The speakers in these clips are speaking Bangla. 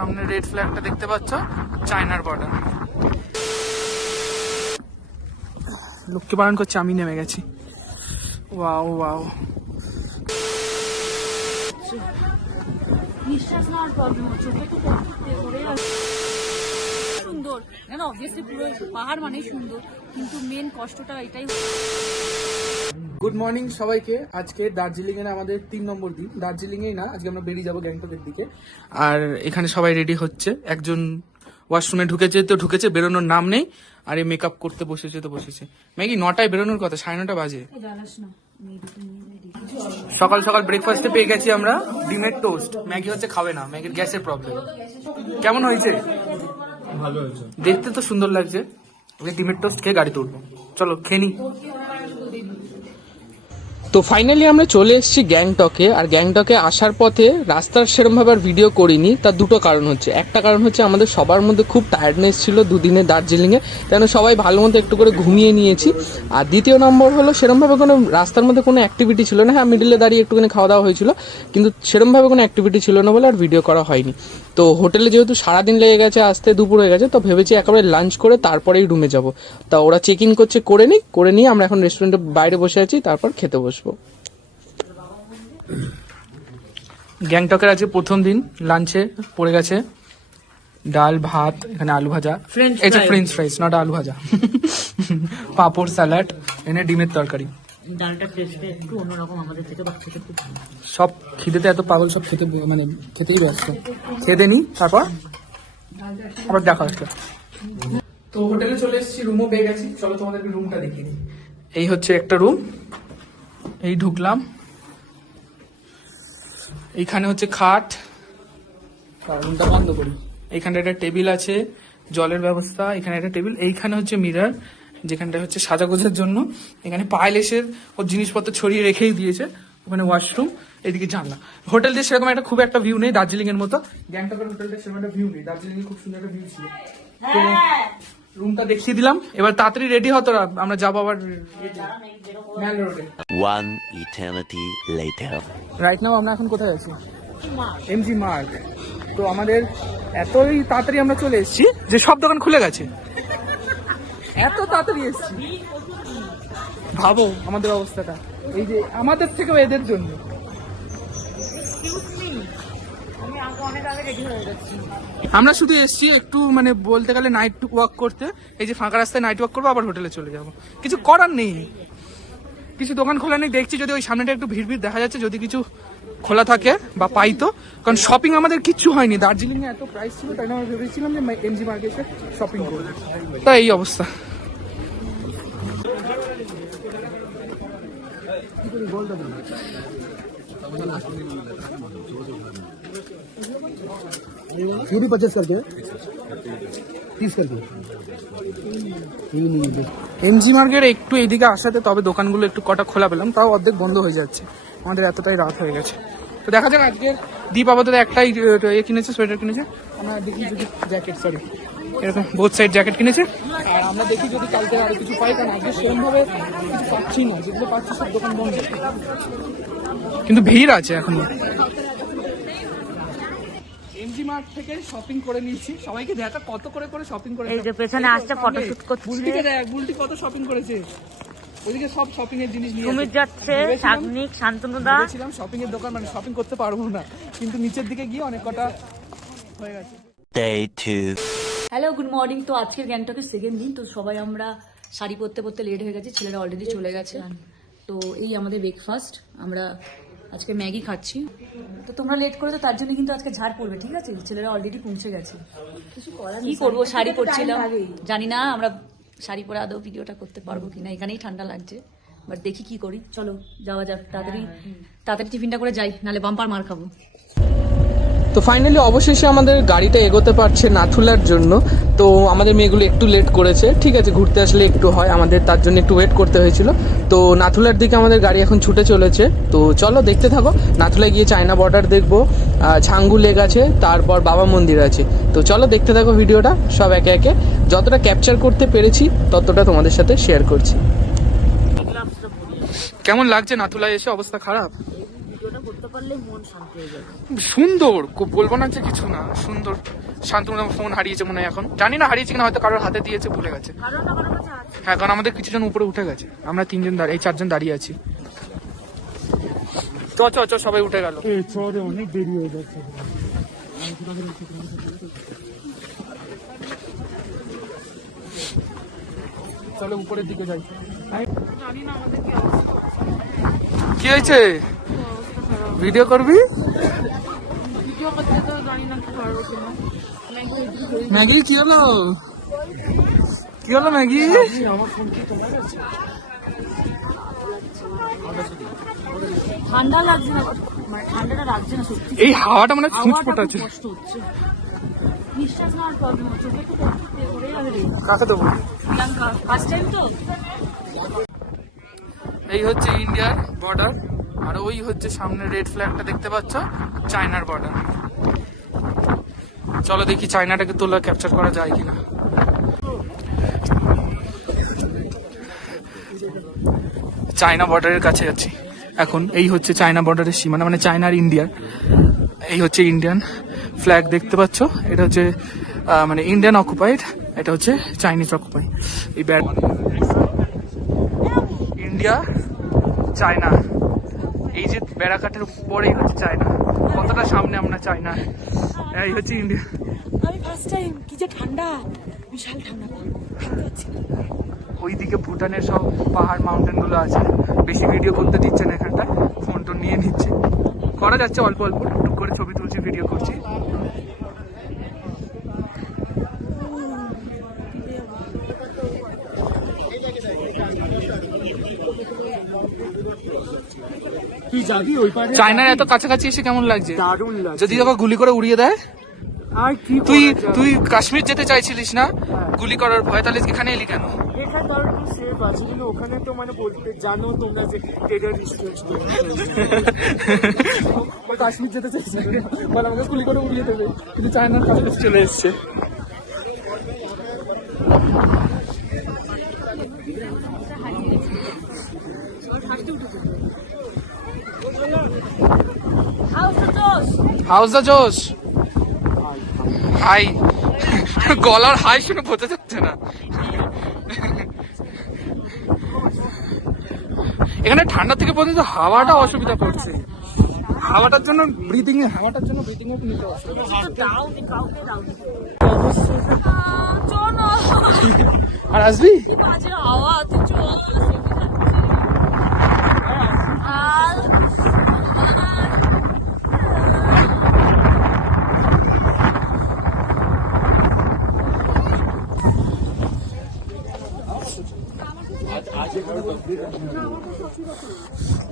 সামনে রেড ফ্ল্যাগটা দেখতে পাচ্ছ, চায়নার বর্ডার। লক্ষ্মী পালন করছে, আমি নেমে গেছি। ওয়াও ওয়াও, নিঃশ্বাস নেওয়ার প্রবলেম হচ্ছে, সুন্দর কেন অবভিয়াসলি পুরো পাহাড় মানেই সুন্দর, কিন্তু মেন কষ্টটা এটাই। গুড মর্নিং সবাইকে। আজকে দার্জিলিং এর আমাদের 3 নম্বর দিন। দার্জিলিং এই না, আজকে আমরা বেরিয়ে যাবো গ্যাংটকের দিকে। আর এখানে সবাই রেডি হচ্ছে, একজন ওয়াশরুমে ঢুকেছে, বেরোনোর নাম নেই। আর এই মেকআপ করতে বসেছে। ম্যাগি 9টায় বেরোনোর কথা, 9:30 বাজে। সকাল সকাল ব্রেকফাস্টে পেয়ে গেছি আমরা ডিমের টোস্ট। ম্যাগি হচ্ছে খাবে না, ম্যাগির গ্যাসের প্রবলেম। কেমন হয়েছে? ভালো হয়েছে, দেখতে তো সুন্দর লাগছে। ডিমের টোস্ট খেয়ে গাড়িতে উঠবো, চলো খেয়ে নি। তো ফাইনালি আমরা চলে এসেছি গ্যাংটকে। আর গ্যাংটকে আসার পথে রাস্তার সেরমভাবে আর ভিডিও করিনি। তার দুটো কারণ হচ্ছে, একটা কারণ হচ্ছে আমাদের সবার মধ্যে খুব টায়ার্ডনেস ছিল দুদিনে দার্জিলিংয়ে, কেন সবাই ভালো মতো একটু করে ঘুমিয়ে নিয়েছি। আর দ্বিতীয় নম্বর হলো সেরমভাবে কোনো রাস্তার মধ্যে কোনো অ্যাক্টিভিটি ছিল না। হ্যাঁ, মিডিলে দাঁড়িয়ে একটুখানি খাওয়া দাওয়া হয়েছিল, কিন্তু সেরমভাবে কোনো অ্যাক্টিভিটি ছিল না বলে আর ভিডিও করা হয়নি। তো হোটেলে যেহেতু সারাদিন লেগে গেছে, আসতে দুপুর হয়ে গেছে, তো ভেবেছি একেবারে লাঞ্চ করে তারপরেই রুমে যাব। তা ওরা চেক ইন করছে, করে নিয়ে আমরা এখন রেস্টুরেন্টের বাইরে বসে আছি, তারপর খেতে বসবো। গ্যাংটকের আছে প্রথম দিন। লাঞ্চে পড়ে গেছে ডাল ভাত, এখানে আলু ভাজা, এটা ফ্রেঞ্চ ফ্রাইস নট আলু ভাজা, পাঁপড়, স্যালাড, এনে ডিমের তরকারি। ডালটা টেস্টে একটু অন্যরকম আমাদের থেকে, বা খেতে খুব ভালো। সব খিদেতে এত পাগল, সব খেতেই ব্যস্ত। খেতে নি, তারপর আবার দেখা হচ্ছে। তো হোটেলে চলে এসেছি, রুমও পেয়ে গেছি। চলো তোমাদেরকে রুমটা দেখিয়ে দিই। এই হচ্ছে একটা রুম, এই ঢুকলাম। এইখানে হচ্ছে খাট, রুমটা বন্ধ করি। এইখানে একটা টেবিল আছে, জলের ব্যবস্থা, এখানে একটা টেবিল। এইখানে হচ্ছে মিরর, যেখানটা হচ্ছে সাজাগোজার জন্য। এখানে পায়েল এসে ওর জিনিসপত্র ছড়িয়ে রেখেই দিয়েছে। ওখানে ওয়াশরুম, এদিকে জানলা। হোটেল দিয়ে সেরকম খুব একটা ভিউ নেই দার্জিলিং এর মতো। গ্যাংটকের হোটেলটা সেরকম একটা ভিউ নেই, দার্জিলিং এ খুব সুন্দর একটা ভিউ ছিল। তো রুমটা দেখিয়ে দিলাম, এবার তাড়াতাড়ি রেডি হতো, আমরা যাবো আবার ম্যাল রোডে। One eternity later. Right now আমরা এখন কোথায় আছি? এমজি মার্গ। তো আমাদের এতই তাড়াতাড়ি আমরা চলে এসেছি যে সব দোকান খুলে গেছে। এত তাড়াতাড়ি এসেছি, ভাবো আমাদের অবস্থাটা। এই যে আমাদের থেকেও এদের জন্য। আমরা শুধু এসেছি একটু বলতে গেলে নাইট ওয়াক করতে। এই যে ফাঁকা রাস্তায় নাইট ওয়াক করবো, আবার হোটেলে চলে যাবো। কিছু করার নেই, কিছু দোকান খোলা নেই। দেখছি যদি ওই সামনেটা একটু ভিড় দেখা যাচ্ছে, যদি কিছু খোলা থাকে বা পাইতো। কারণ শপিং আমাদের কিচ্ছু হয়নি। দার্জিলিং এ এত প্রাইস ছিল, তাই আমরা ভেবেছিলাম যে এমজি মার্কেটে শপিং করবো, তাই এই অবস্থা। এমজি মার্কেট একটু এইদিকে আসাতে তবে দোকানগুলো একটু কটা খোলা পেলাম, তাও অর্ধেক বন্ধ হয়ে যাচ্ছে। আমাদের এতটাই রাত হয়ে গেছে। তো দেখা যাক। আজকে দীপ আপাতত একটাই কিনেছে, সোয়েটার কিনেছে। আমরা দেখি যদি জ্যাকেট, এরকম বোথ সাইড জ্যাকেট কিনেছে। আর আমরা দেখি যদি কালকে আরো কিছু পাই, কারণ আজকে সেরকমভাবে কিছু পাচ্ছি না। যেগুলো পাচ্ছি সব দোকান বন্ধ, কিন্তু ভিড় আছে এখনো। এমজি মার্ট থেকে শপিং করে নিয়েছি। সবাইকে দেখা কত করে শপিং করে। এই যে পেছনে আসছে ফটোশুট করছে। বুলটিকে দেখ, বুলটি কত শপিং করেছে। ওইদিকে সব শপিং এর জিনিস নিয়ে সুমিত যাচ্ছে, সাগনিক, শান্তনুদা। ভেবেছিলাম শপিং এর দোকান, শপিং করতে পারবো না, কিন্তু নিচের দিকে গিয়ে অনেক কটা হয়ে গেছে। Day 2. Hello, good morning. তো আজকের গ্যাংটকের সেকেন্ড দিন। তো সবাই আমরা শাড়ি পরতে লেট হয়ে গেছে, ছেলেরা অলরেডি চলে গেছে। তো এই আমাদের ব্রেকফাস্ট, আমরা আজকে ম্যাগি খাচ্ছি। তো তোমরা লেট করেছো, তার জন্য কিন্তু আজকে ঝাড় পড়বে, ঠিক আছে? ছেলেরা অলরেডি পৌঁছে গেছে। কি করবো, শাড়ি পরছিলাম, জানি না আমরা শাড়ি পরে আদৌ ভিডিওটা করতে পারবো কিনা। এখানেই ঠান্ডা লাগছে, বাট দেখি কি করি। চলো যাওয়া যাক, তাড়াতাড়ি টিফিনটা করে যাই, নাহলে বাম্পার মার খাবো। তো ফাইনালি অবশেষে আমাদের গাড়িটা এগোতে পারছে নাথুলার জন্য। তো আমাদের মেয়েগুলো একটু লেট করেছে, ঠিক আছে, ঘুরতে আসলে একটু হয়, আমাদের তার জন্য একটু ওয়েট করতে হয়েছিল। তো নাথুলার দিকে আমাদের গাড়ি এখন ছুটে চলেছে। তো চলো দেখতে থাকো। নাথুলায় গিয়ে চায়না বর্ডার দেখবো, ছাঙ্গু লেক আছে, তারপর বাবা মন্দির আছে। তো চলো দেখতে থাকো ভিডিওটা, সব একে একে যতটা ক্যাপচার করতে পেরেছি ততটা তোমাদের সাথে শেয়ার করছি। কেমন লাগছে নাথুলায় এসে? অবস্থা খারাপ, ভিডিওটা করতে পারলে মন শান্তি হয়ে যাবে। সুন্দর, বলবো না যে কিছু না, সুন্দর শান্ত। ফোন হারিয়েছে মনে হয়, এখন জানি না হারিয়েছে কিনা, হয়তো কারোর হাতে দিয়েছে, ভুলে গেছে। হ্যাঁ, কারণ আমাদের কিছুজন উপরে উঠে গেছে, আমরা 3 জন এই 4 জন দাঁড়িয়ে আছি। চ চ চ, সবাই উঠে গেল। অনেক দেরি হয়ে যাচ্ছে। চলো উপরের দিকে যাই। কি হয়েছে? ভিডিও করবি? ম্যাগি কি হলো? কি হলো ম্যাগি? ঠান্ডা লাগছে না, মানে ঠান্ডাটা লাগছে না সত্যি। এই হাওয়াটা মানে ছুঁচ পটাচ্ছে। কষ্ট হচ্ছে, নিঃশ্বাস নেওয়ার প্রবলেম হচ্ছে। চোখে তো পড়ে যাবে রে। কাকে দেবো? প্রিয়াঙ্কা ফার্স্ট টাইম তো। এই হচ্ছে ইন্ডিয়ার বর্ডার, আর ওই হচ্ছে সামনে রেড ফ্ল্যাগটা দেখতে পাচ্ছ, চায়নার বর্ডার। চলো দেখি চায়নাটাকে তোলা ক্যাপচার করা যায় কিনা। চায়না বর্ডারের কাছে আছি এখন। এই হচ্ছে চায়না বর্ডারের সীমানা, মানে চায়না আর ইন্ডিয়ার। এই হচ্ছে ইন্ডিয়ান ফ্ল্যাগ দেখতে পাচ্ছ, এটা হচ্ছে মানে ইন্ডিয়ান অকুপাইড, এটা হচ্ছে চাইনিজ অকুপাই। এই ইন্ডিয়া চায়না, এই যে বেড়াকাটের পরেই হচ্ছে চায়না। কতটা সামনে আমরা চায়না, এই হচ্ছে ইন্ডিয়া। আমি ফার্স্ট টাইম, কি যে ঠান্ডা, বিশাল ঠান্ডা, থাকতে পারছি না। ওইদিকে ভুটানের সব পাহাড় মাউন্টেন গুলো আছে, বেশি ভিডিও করতে দিচ্ছে না এখানটায়, ফোন টোন নিয়ে নিচ্ছে। করা যাচ্ছে অল্প অল্প, টুক করে ছবি তুলছি, ভিডিও করছি। তুই যাবি ওই পারে? চায়নার এত কাছাকাছি এসে কেমন লাগছে? দারুণ লাগছে। যদি তোকে গুলি করে উড়িয়ে দেয়? আর কি তুই তুই কাশ্মীর যেতে চাইছিলিস না গুলি করার ভয়, তাহলে এখানে এলি কেন? এখানে তার একটু সেফ আছে, কিন্তু ওখানে তো মানে বলতে জানো তোমরা যে টেররিস্ট কাশ্মীর যেতে চাইছি বলে আমাকে গুলি করে উড়িয়ে দেবে, কিন্তু চায়নার কাছাকাছি চলে এসছে। হাউস দ্য জোশ। হাই, গলার হাই শুনে বোঝা যাচ্ছে না। এখানে ঠান্ডা থেকে পর্যন্ত হাওয়াটা অসুবিধা করছে, হাওয়াটার জন্য ব্রিদিং এ নিতে আর আসবি।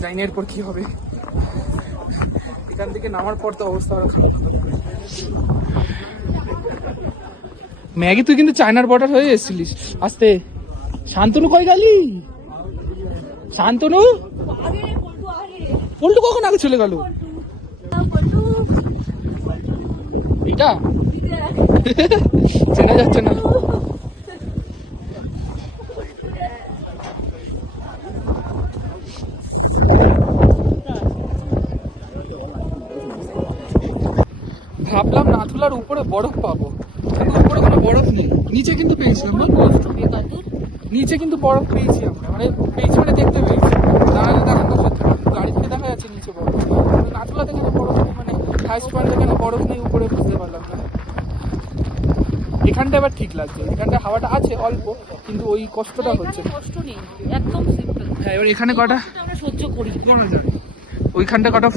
জানি না এরপর কি হবে, এখান থেকে নামার পর তো অবস্থা আরো খারাপ। ম্যাগি তুই কিন্তু চায়নার বর্ডার হয়ে এসেছিলিস। আস্তে, শান্তনু কই গেলি? শান্তনু, পল্টু কখন আগে চলে গেল? এটা চেনা যাচ্ছে না। ভাবলাম নাথুলার উপরে বরফ পাবো, কিন্তু উপরে কোনো বরফ নেই। নিচে কিন্তু পেয়েছিলাম না বরফ, নিচে কিন্তু বরফ পেয়েছি আমরা, মানে পেয়েছি মানে দেখতে পেয়েছি। দাঁড়ালে দেখার তো সত্যি গাড়ি থেকে দেখা যাচ্ছে নিচে বরফ। নাথুলা থেকে বরফ নেই, মানে হাইস্ট পয়েন্ট থেকে বরফ নেই উপরে, বুঝতে পারলাম না। এখানটা এবার ঠিক লাগছে, এখানটা হাওয়াটা আছে অল্প, কিন্তু ওই কষ্টটা হচ্ছে। কষ্ট নেই, একদম সিম্পল। হ্যাঁ, এবার এখানে কটা আমরা সহ্য করি। ওইখানটা কটা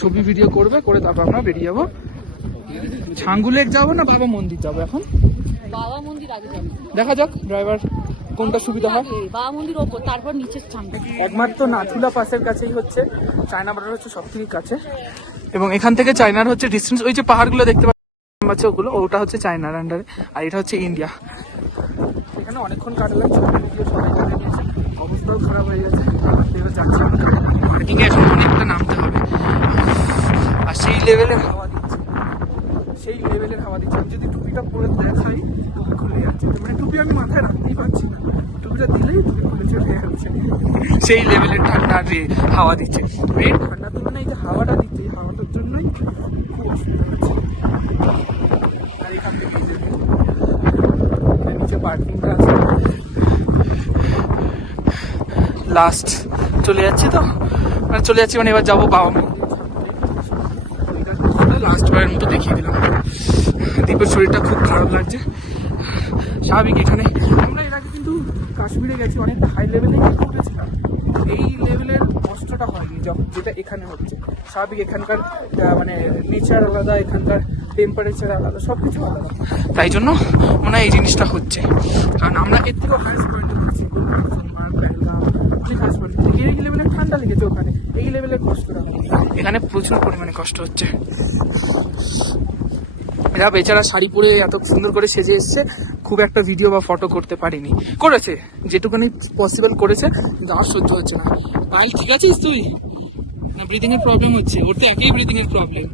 ছবি ভিডিও করবে, করে তারপর আমরা বেরিয়ে যাবো। ছাঙ্গু লেক যাবো না বাবা মন্দির যাবো? এখন বাবা মন্দির আগে যাবো, দেখা যাক ড্রাইভার কোনটা সুবিধা হয়। বাবা মন্দির ওপর, তারপর নিচে ছাঙ্গু। একমাত্র নাথুলা পাসের কাছেই হচ্ছে চায়না বর্ডার, হচ্ছে সব থেকে কাছে। এবং এখান থেকে চায়নার হচ্ছে ডিস্টেন্স, ওই যে পাহাড়গুলো দেখতে পাচ্ছি ওগুলো, ওটা হচ্ছে চায়নার আন্ডারে, আর এটা হচ্ছে ইন্ডিয়া। এখানে অনেকক্ষণ কাটলাম, সবাই কাটে নিয়েছে, অবস্থাও খারাপ হয়ে গেছে। এবার যাচ্ছি পার্কিং এ, এখন অনেকটা নামতে হবে। আর সেই লেভেলের হাওয়া দিচ্ছে, সেই লেভেলের হাওয়া দিচ্ছে। আমি যদি টুপিটা পরে দেখাই, টুপি খুলে যাচ্ছে, মানে টুপি আমি মাথায় রাখতেই পারছি না, টুপিটা দিলেই টুপি খুলে চলে যাচ্ছে। সেই লেভেলের ঠান্ডা হাওয়া দিচ্ছে। মেন ঠান্ডা তুলনায় এই যে হাওয়াটা দিচ্ছে, এই হাওয়াটার জন্যই খুব অসুবিধা হচ্ছে। আর এখান থেকে নিচে পার্কিংটা আছে, লাস্ট চলে যাচ্ছি তো, মানে চলে যাচ্ছি মানে এবার যাবো বাবা মা। লাস্ট বারের মতো দেখিয়ে দিলাম। দীপের শরীরটা খুব খারাপ লাগছে, স্বাভাবিক। এখানে আমরা এর আগে কিন্তু কাশ্মীরে গেছি, অনেকটা হাই লেভেলে উঠেছিলাম, এই লেভেলের কষ্টটা হয়নি যেটা এখানে হচ্ছে। স্বাভাবিক, এখানকার মানে নেচার আলাদা, এখানকার টেম্পারেচার আলাদা, সব কিছু আলাদা, তাই জন্য মনে হয় এই জিনিসটা হচ্ছে। কারণ আমরা এর থেকেও হাইস্ট পয়েন্টে উঠেছি, এই লেভেলের ঠান্ডা লেগেছে, ওখানে এই লেভেলের কষ্টটা এখানে প্রচুর পরিমাণে কষ্ট হচ্ছে। এরা বেচারা শাড়ি পরে এত সুন্দর করে সেজে এসছে, খুব একটা ভিডিও বা ফটো করতে পারিনি, করেছে যেটুকুনি পসিবল করেছে, কিন্তু আর সহ্য হচ্ছে না। পায়েল ঠিক আছিস তুই? না ব্রিদিং এর প্রবলেম হচ্ছে, ওর তো একই ব্রিদিং এর প্রবলেম,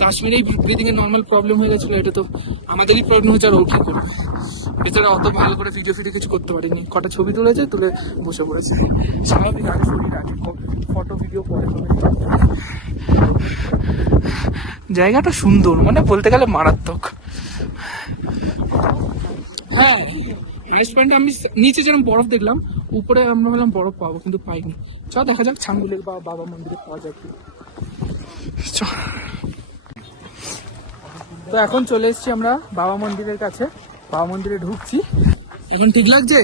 কাশ্মীরেই ব্রিদিং এর নর্মাল প্রবলেম হয়ে গেছিলো, এটা তো আমাদেরই প্রবলেম হচ্ছে। আর ও কি করবে বেচারা, অত ভালো করে ভিডিও কিছু করতে পারিনি, কটা ছবি তুলেছে, তুলে বসে পড়েছে। স্বাভাবিক, আগে ছবিটা আগে, ফটো ভিডিও পরে হবে। জায়গাটা সুন্দর, মানে বলতে গেলে মারাত্মক। হ্যাঁ, হাইস্ট পয়েন্টে আমি নিচে যেরকম বরফ দেখলাম, উপরে আমরা বললাম বরফ পাবো, কিন্তু পাইনি। চ দেখা যাক ছাঙ্গুলের বা বাবা মন্দিরে পাওয়া যায় কি। তো এখন চলে এসেছি আমরা বাবা মন্দিরের কাছে, বাবা মন্দিরে ঢুকছি। এখন ঠিক লাগছে?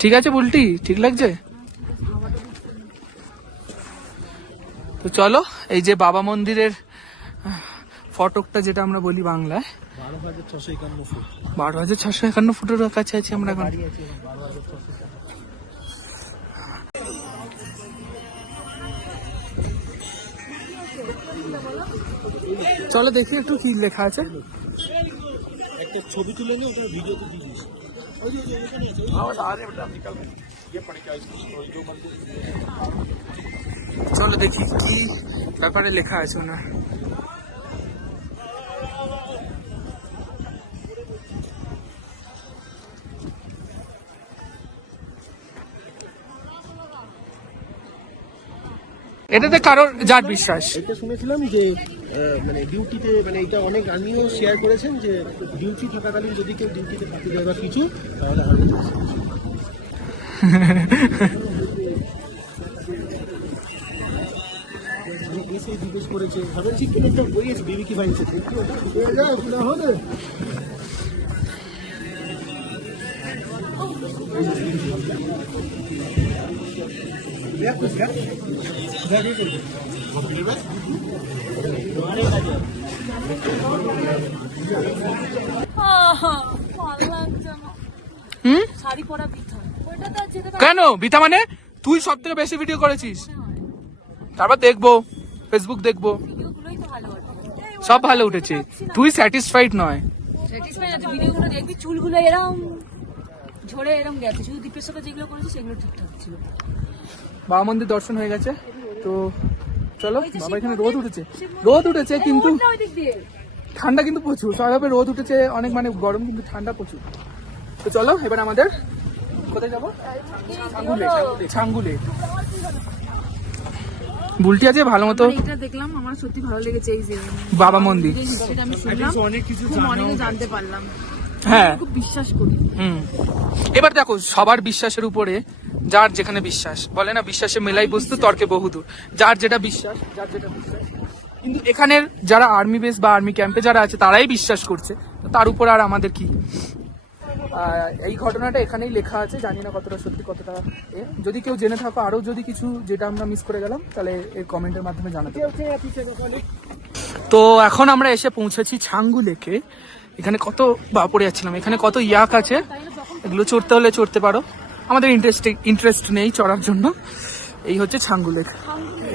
ঠিক আছে বুলটি, ঠিক লাগছে? তো চলো, এই যে বাবা মন্দিরের ফটকটা, যেটা আমরা বলি বাংলায় 12,651 ফুটের কাছে আছি আমরা এখন। চলো দেখি একটু কি লেখা আছে। একটা ছবি তুলে নিয়ে ওটা ভিডিওতে দিয়ে দিস। চলো দেখি কি ব্যাপারে লেখা আছে ওনার। এটাতে কারোর যার বিশ্বাস। এটা শুনেছিলাম যে মানে ডিউটিতে, মানে এটা অনেক আমিও শেয়ার করেছেন যে ডিউটি থাকাকালীন যদি কেউ ডিউটিতে থাকতে যায় বা কিছু, তাহলে এসে জিজ্ঞেস করেছে, ভাবেছি কি একটা বইয়েছে বিবি কি ভাইছে শাড়ি পরা বৃথা, ওইটা তো যেতে কেন বৃথা? মানে তুই সব থেকে বেশি ভিডিও করেছিস, তারপর দেখবো ফেসবুক দেখবো, ভিডিওগুলোই তো ভালো হতো, সব ভালো উঠেছে, তুই স্যাটিসফাইড নয়। স্যাটিসফাই আছে। ভিডিওগুলো দেখবি চুলগুলো এরম ঝরে এরম গেছে, শুধু দীপের সাথে যেগুলো করেছে সেগুলো ঠিকঠাক ছিল। বাবা মন্দির দর্শন হয়ে গেছে, তো চলো। বাবা এখানে রোদ উঠেছে কিন্তু ঠান্ডা কিন্তু প্রচুর, স্বাভাবিক রোদ উঠেছে অনেক, মানে গরম কিন্তু ঠান্ডা প্রচুর। তো চলো এবার আমাদের কোথায় যাবো? ছাঙ্গুলে। বুলটি আছে ভালো মতো। এটা দেখলাম, আমার সত্যি ভালো লেগেছে এই যে বাবা মন্দির, সেটা আমি শুনলাম, অনেক কিছু খুব অনেক জানতে পারলাম। হ্যাঁ খুব বিশ্বাস করি। এবার দেখো, সবার বিশ্বাসের উপরে যার যেখানে বিশ্বাস, বলে না বিশ্বাসে মেলাই বস্তু তর্কে বহুদূর, যার যেটা বিশ্বাস। কিন্তু এখানের যারা আর্মি বেস বা আর্মি ক্যাম্পে যারা আছে তারাই বিশ্বাস করছে, তার উপর আর আমাদের কি। এই ঘটনাটা এখানেই লেখা আছে, জানি না কতটা সত্যি কতটা যদি কেউ জেনে থাকো আরো যদি কিছু যেটা আমরা মিস করে গেলাম, তাহলে এই কমেন্টের মাধ্যমে জানাতে। তো এখন আমরা এসে পৌঁছেছি ছাঙ্গু লেকে। এখানে কত পড়ে যাচ্ছিলাম, এখানে কত ইয়াক আছে, এগুলো চড়তে হলে চড়তে পারো, আমাদের ইন্টারেস্ট নেই চড়ার জন্য। এই হচ্ছে ছাঙ্গু লেক,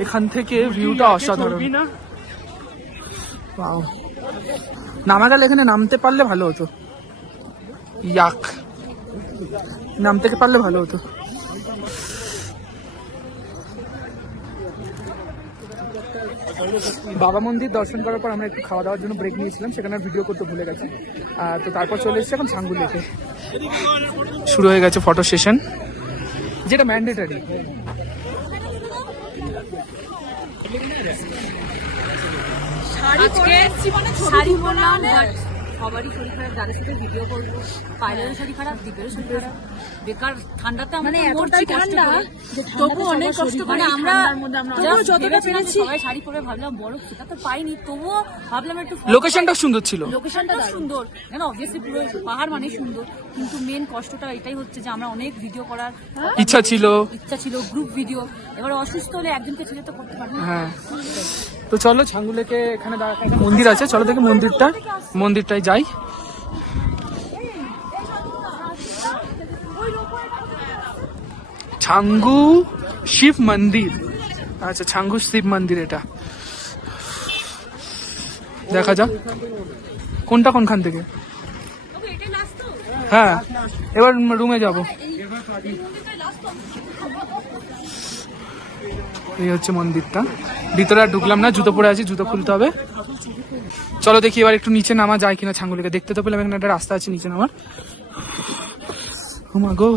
এখান থেকে ভিউটা অসাধারণ। ওয়াও, নামা গেলে এখানে নামতে পারলে ভালো হতো, ইয়াক নামতে পারলে ভালো হতো। বাবা মন্দির দর্শন করার পর আমরা একটু খাওয়া দাওয়ার জন্য ব্রেক নিয়েছিলাম, সেখানে ভিডিও করতে ভুলে গেছি। তো তারপর চলে এসেছি এখন ছাঙ্গু লেকে। শুরু হয়ে গেছে ফটো সেশন, যেটা ম্যান্ডেটারি। আজকে শাড়ি পরলাম, but সবারই শরীর খারাপ, যাদের সাথে ভিডিও করবো পাইলেরও শরীর খারাপ, দীপেরও শরীর খারাপ। বেকার ঠান্ডাতে আমরা মরছি ঠান্ডা, তবু অনেক কষ্ট করে আমরা যতটা পেরেছি সবাই শাড়ি পরে ভাবলাম বরফ, সেটা তো পাইনি, তবুও ভাবলাম একটু। লোকেশনটা সুন্দর ছিল, লোকেশনটা সুন্দর, কেন অবভিয়াসলি পুরো পাহাড় মানে সুন্দর, কিন্তু মেন কষ্টটা এটাই হচ্ছে যে আমরা অনেক ভিডিও করার ইচ্ছা ছিল, গ্রুপ ভিডিও। এবার অসুস্থ হলে একজনকে ছেড়ে তো করতে পারবো না। হ্যাঁ। তো চলো ছাঙ্গু লেকে, এখানে মন্দির আছে, চলো দেখি মন্দিরটায় যাই। ছাঙ্গু শিব মন্দির, আচ্ছা ছাঙ্গু শিব মন্দির, এটা দেখা যাক কোনটা কোনখান থেকে। হ্যাঁ, এবার রুমে যাব। এই হচ্ছে মন্দিরটা, ভিতরে আর ঢুকলাম না, জুতো পরে আছি, জুতো খুলতে হবে। চলো দেখি এবার একটু নিচে নামা যায় কিনা ছাঙ্গু লেকে। দেখতে তো পেলাম এখানে একটা রাস্তা আছে নিচে নামার। ও মা গো,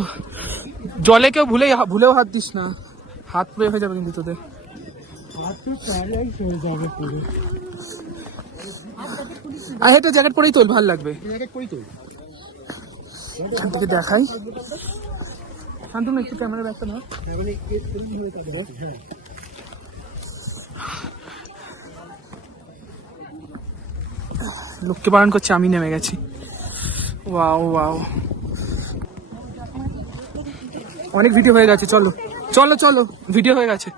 জলে কেউ ভুলেও হাত দিস না, হাত পুড়ে হয়ে যাবে কিন্তু তোদের। আর এটা জ্যাকেট পরেই তোল, ভালো লাগবে। এখান থেকে দেখাই, শান্তনু একটু ক্যামেরা ব্যাগটা নাও। লোককে বারণ করছে, আমি নেমে গেছি। ওয়াও ওয়াও, অনেক ভিডিও হয়ে গেছে, চলো চলো চলো, ভিডিও হয়ে গেছে।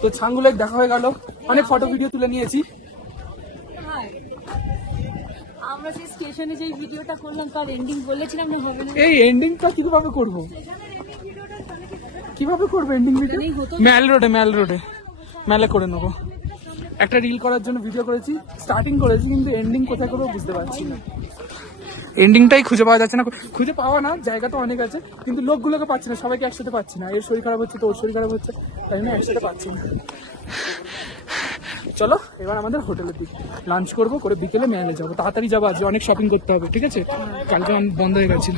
তো ছাঙ্গু লেক দেখা হয়ে গেল, অনেক ফটো ভিডিও তুলে নিয়েছি। আমরা যে স্টেশনে যে ভিডিওটা করলাম তার এন্ডিং বলেছিলাম না, হবে না। এই এন্ডিংটা কিভাবে করবো, এন্ডিং ভিডিও? ম্যাল রোডে মেলে করে নেবো। একটা রিল করার জন্য ভিডিও করেছি, স্টার্টিং করেছি, কিন্তু এন্ডিং কোথায় করবো বুঝতে পারছি না। এন্ডিংটাই খুঁজে পাওয়া যাচ্ছে না, খুঁজে পাওয়া না, জায়গা তো অনেক আছে, কিন্তু লোকগুলোকে পাচ্ছি না, সবাইকে একসাথে পাচ্ছি না। এর শরীর খারাপ হচ্ছে তো ওর শরীর খারাপ হচ্ছে, তাই জন্য একসাথে পাচ্ছি না। চলো এবার আমাদের হোটেলের দিকে লাঞ্চ করবো, করে বিকেলে মেলে যাবো। তাড়াতাড়ি যাবো, আজকে অনেক শপিং করতে হবে, ঠিক আছে? কালকে বন্ধ হয়ে গেছিল।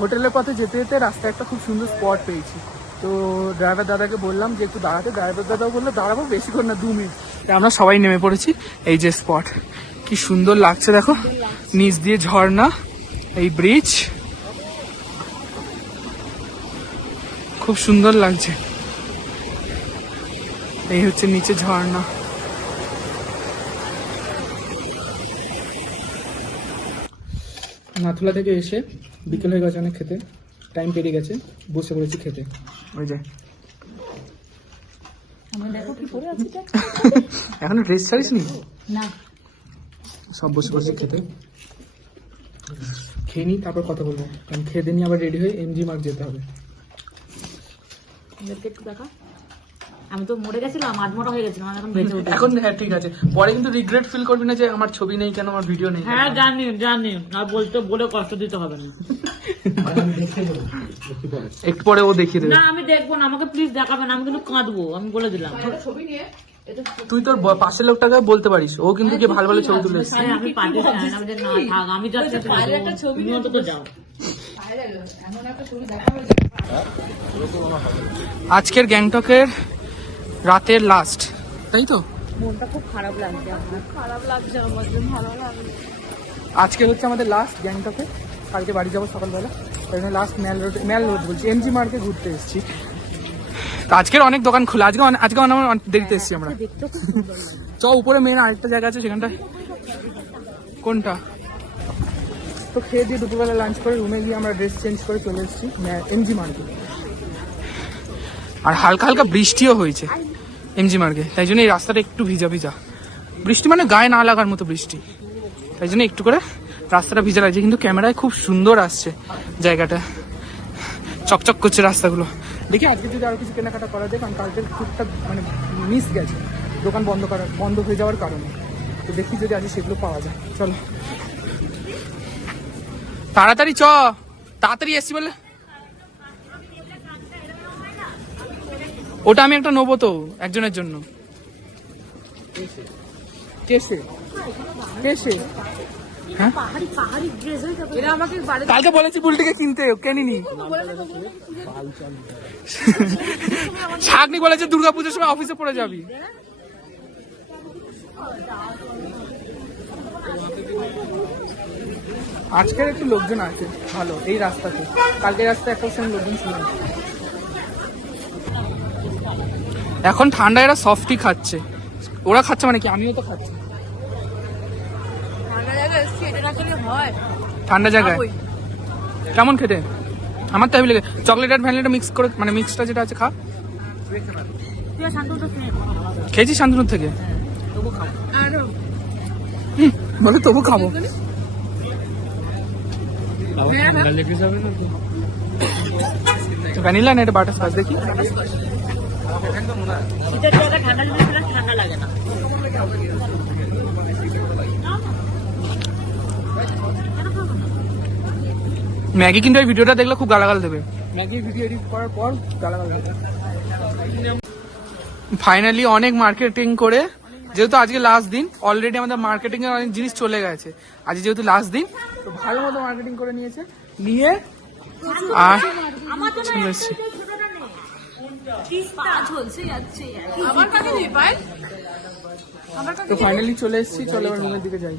হোটেলের পথে যেতে যেতে রাস্তায় একটা খুব সুন্দর স্পট পেয়েছি, তো ড্রাইভার দাদাকে বললাম যে একটু দাঁড়াতে। ড্রাইভার দাদাও বললো দাঁড়াবো, বেশিক্ষণ না, 2 মিনিট। আমরা সবাই নেমে পড়েছি। এই যে স্পট, কি সুন্দর লাগছে দেখো, নিচ দিয়ে ঝর্ণা, এই ব্রিজ খুব সুন্দর লাগছে। এই হচ্ছে নিচে ঝর্ণা। নাথুলা থেকে এসে বিকেল হয়ে গেছে, অনেক খেতে টাইম পেরিয়ে গেছে, বসে পড়েছি খেতে। ওই যে এখনো ড্রেস ছাড়িস নি না, সব বসে বসে খেতে। খেয়ে নি, তারপর কথা বলবো, কারণ খেতে নিয়ে আবার রেডি হয়ে এমজি মার্ক যেতে হবে। একটু দেখা, আমি তো মরে গেছিলাম, আধমরা হয়ে গেছিলাম, এখন বেঁচে উঠে। এখন হ্যাঁ ঠিক আছে, পরে কিন্তু রিগ্রেট ফিল করবি না যে আমার ছবি নেই কেন, আমার ভিডিও নেই। হ্যাঁ জানি, আর বলে কষ্ট দিতে হবে না। একটু পরে ও দেখিয়ে দেবে। না আমি দেখবো না, আমাকে প্লিজ দেখাবেন, আমি কিন্তু কাঁদবো, আমি বলে দিলাম। তুই তোর পাশের লোকটাকে বলতে পারিস, ও কিন্তু কি ভালো ভালো ছবি তুলে এসেছে। আমি পাঠিয়ে না থাক, আমি যাচ্ছি, তুমি অন্তত যাও। আজকের গ্যাংটকের রাতের লাস্ট, তাই তো? মনটা খুব খারাপ লাগছে আমার, ভালো লাগছে। আজকে হচ্ছে আমাদের লাস্ট গ্যাংটকে, কালকে বাড়ি যাবো সকালবেলা, তাই জন্য লাস্ট ম্যাল রোড বলছি, এমজি মার্কে ঘুরতে এসেছি। তো আজকের অনেক দোকান খোলা, আজকে অনেক দেরিতে এসেছি আমরা। চ উপরে মেন আরেকটা জায়গা আছে সেখানটা, কোনটা? তো খেয়ে দিয়ে দুপুরবেলা লাঞ্চ করে রুমে গিয়ে আমরা ড্রেস চেঞ্জ করে চলে এসেছি এমজি মার্কে। আর হালকা হালকা বৃষ্টিও হয়েছে এমজি মার্কে, তাই জন্য এই রাস্তাটা একটু ভিজা ভিজা, বৃষ্টি মানে গায়ে না লাগার মতো বৃষ্টি, তাই জন্য একটু করে রাস্তাটা ভিজা লাগছে। কিন্তু ক্যামেরায় খুব সুন্দর আসছে জায়গাটা, চকচক করছে রাস্তাগুলো। দেখি আজকে যদি আরো কিছু কেনাকাটা করা যায়, কারণ কালকে টুকটাক মানে মিস গেছে দোকান বন্ধ হয়ে যাওয়ার কারণে। তো দেখি যদি আজকে সেগুলো পাওয়া যায়। চলো তাড়াতাড়ি তাড়াতাড়ি এসছি বলে। ওটা আমি একটা নেবো তো একজনের জন্য। কেসে কেসে হ্যাঁ কালকে বলেছি বুলটিকে কিনতে, কেনিনি। শাকনি বলেছে দুর্গাপুজোর সময় অফিসে পড়ে যাবি। আজকের একটু লোকজন আছে ভালো এই রাস্তাতে, কালকে রাস্তায় একটা সময় লোকজন ছিল না। এখন ঠান্ডা এরা সফটি খাচ্ছে, ওরা খাচ্ছে মানে কি আমিও তো খাচ্ছি ঠান্ডা জায়গায়। কেমন খেতে? আমার তাই লেগে চকলেট আর ভ্যানিলাটা মিক্স করে, মানে মিক্সটা যেটা আছে খা। খেয়েছি শান্তনুর থেকে, বলে তবু খাবো। ভ্যানিলা না এটা বাটারস্কচ, দেখি। ম্যাগি কিন্তু এই ভিডিওটা দেখলে খুব গালাগাল দেবে, ম্যাগি ভিডিও এডিট করার পর গালাগাল দেবে। ফাইনালি অনেক মার্কেটিং করে, যেহেতু আজকে লাস্ট দিন, অলরেডি আমাদের মার্কেটিং এর অনেক জিনিস চলে গেছে, আজকে যেহেতু লাস্ট দিন তো ভালো মতো মার্কেটিং করে নিয়েছে, নিয়ে আর চলে এসেছি। তো ফাইনালি চলে এসেছি, চলো এবার রুমের দিকে যাই।